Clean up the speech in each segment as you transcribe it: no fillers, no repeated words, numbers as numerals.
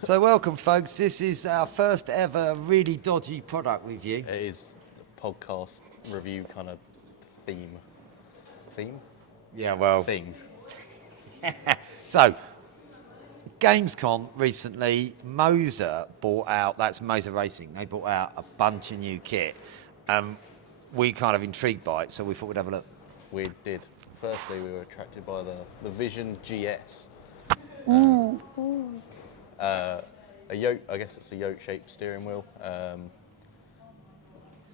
So welcome, folks. This is our first ever really dodgy product review. It is podcast review kind of theme. Theme? Yeah, well. Theme. So, Gamescom recently, Moza bought out, that's Moza Racing, they bought out a bunch of new kit. We kind of intrigued by it, so we thought we'd have a look. We did. Firstly, we were attracted by the Vision GS. A yoke, I guess it's a yoke-shaped steering wheel.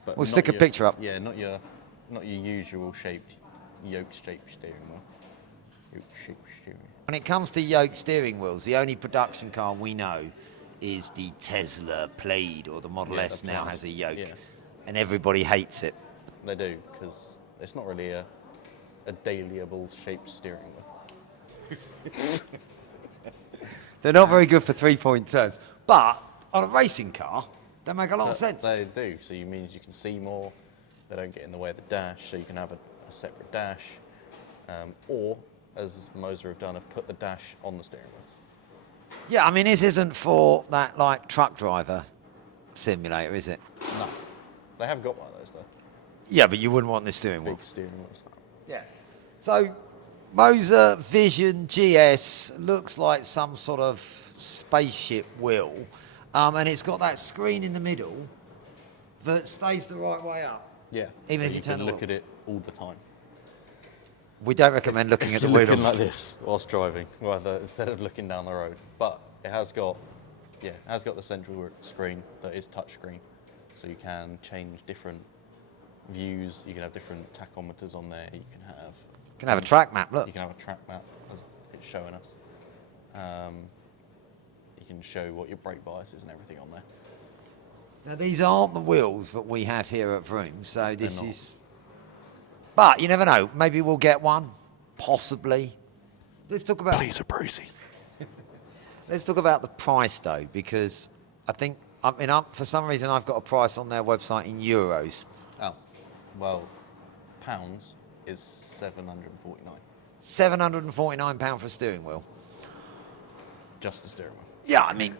But We'll stick a picture up. Yeah, not your usual shaped yoke-shaped steering wheel. Yoke-shaped steering wheel. When it comes to yoke steering wheels, the only production car we know is the Tesla Plaid, or the Model S now has a yoke. Yeah. And everybody hates it. They do, because it's not really a dailyable shaped steering wheel. They're not very good for three-point turns. But on a racing car, they make a lot of sense. They do, so it means you can see more, they don't get in the way of the dash, so you can have a separate dash. Or, as Moza have done, have put the dash on the steering wheel. Yeah, I mean, this isn't for that, like, truck driver simulator, is it? No. They have got one of those, though. Yeah, but you wouldn't want the steering wheel. Big steering wheels. Yeah. So, Moza Vision GS looks like some sort of spaceship wheel. And it's got that screen in the middle that stays the right way up. Yeah. Even so if you turn can the look wheel. at it all the time. We don't recommend looking at the You're wheel. looking like this whilst driving, rather instead of looking down the road. But it has got the central screen that is touchscreen, so you can change different views. You can have different tachometers on there. You can have a track map, look. You can have a track map as it's showing us. You can show what your brake bias is and everything on there. Now, these aren't the wheels that we have here at VRROOM, so this They're not. is... But you never know. Maybe we'll get one, possibly. Let's talk about... Please, a Brucey. Let's talk about the price, though, because I think, for some reason, I've got a price on their website in euros. Oh, well, pounds is £749. £749 for a steering wheel. Just the steering wheel. Yeah, I mean,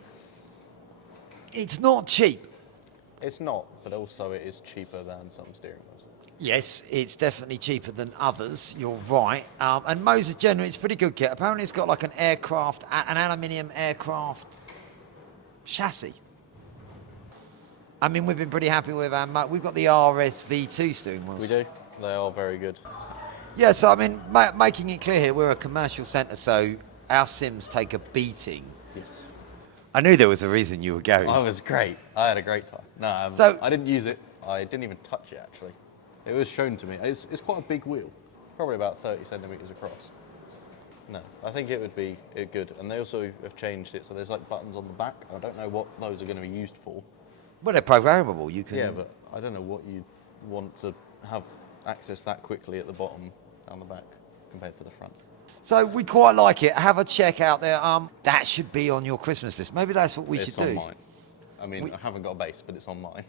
it's not cheap. It's not, but also it is cheaper than some steering wheels. Yes, it's definitely cheaper than others. You're right. And Moza generally, it's pretty good kit. Apparently, it's got like an aluminium aircraft chassis. I mean, we've been pretty happy with we've got the RSV2 steering wheels. We do. They are very good. Yeah, so I mean, making it clear here, we're a commercial centre, so our sims take a beating. Yes. I knew there was a reason you were going. Oh, it was great. I had a great time. No, So- I didn't use it. I didn't even touch it, actually. It was shown to me. It's quite a big wheel, probably about 30 centimetres across. No, I think it would be good. And they also have changed it, so there's like buttons on the back. I don't know what those are going to be used for. Well, they're programmable. You can. Yeah, but I don't know what you'd want to have access that quickly at the bottom down the back compared to the front. So we quite like it. Have a check out there. That should be on your Christmas list. Maybe that's what we should do. It's on mine. I mean, I haven't got a base, but it's on mine.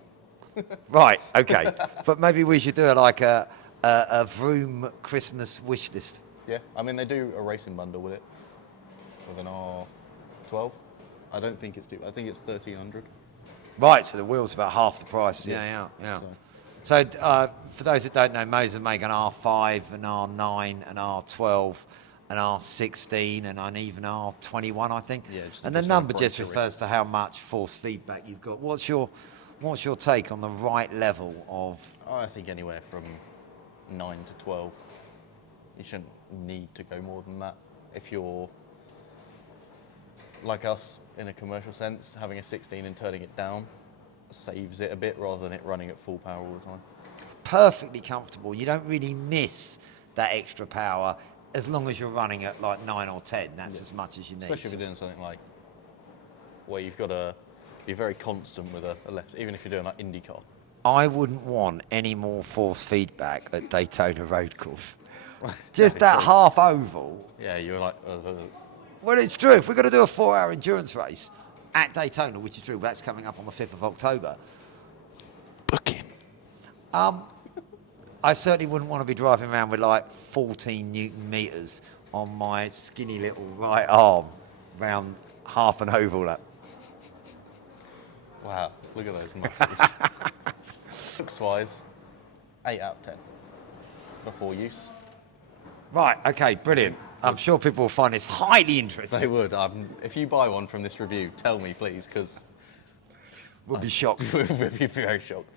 Right, okay. But maybe we should do like a VRROOM Christmas wish list. Yeah, I mean, they do a racing bundle with it, with an R12. I don't think it's I think it's 1,300. Right, so the wheel's about half the price. Yeah. Yeah. So for those that don't know, Moza make an R5, an R9, an R12, an R16, and an even R21, I think. Yeah, and the number just your refers wrist. to how much force feedback you've got. What's your take on the right level of... I think anywhere from 9 to 12. You shouldn't need to go more than that. If you're like us in a commercial sense, having a 16 and turning it down saves it a bit rather than it running at full power all the time. Perfectly comfortable. You don't really miss that extra power as long as you're running at like 9 or 10. That's as much as you need. Especially if you're doing something like where you've got to be very constant with a left, even if you're doing like IndyCar. I wouldn't want any more force feedback at Daytona Road Course. Just that half oval. Yeah, you're like... Well, it's true. If we're going to do a 4-hour endurance race at Daytona, which is true, that's coming up on the 5th of October. Booking. I certainly wouldn't want to be driving around with like 14 Newton meters on my skinny little right arm round half an oval lap. Wow, look at those muscles. Looks-wise, 8 out of 10 before use. Right, okay, brilliant. I'm sure people will find this highly interesting. They would. If you buy one from this review, tell me, please, because We'll be shocked. we'll be very shocked.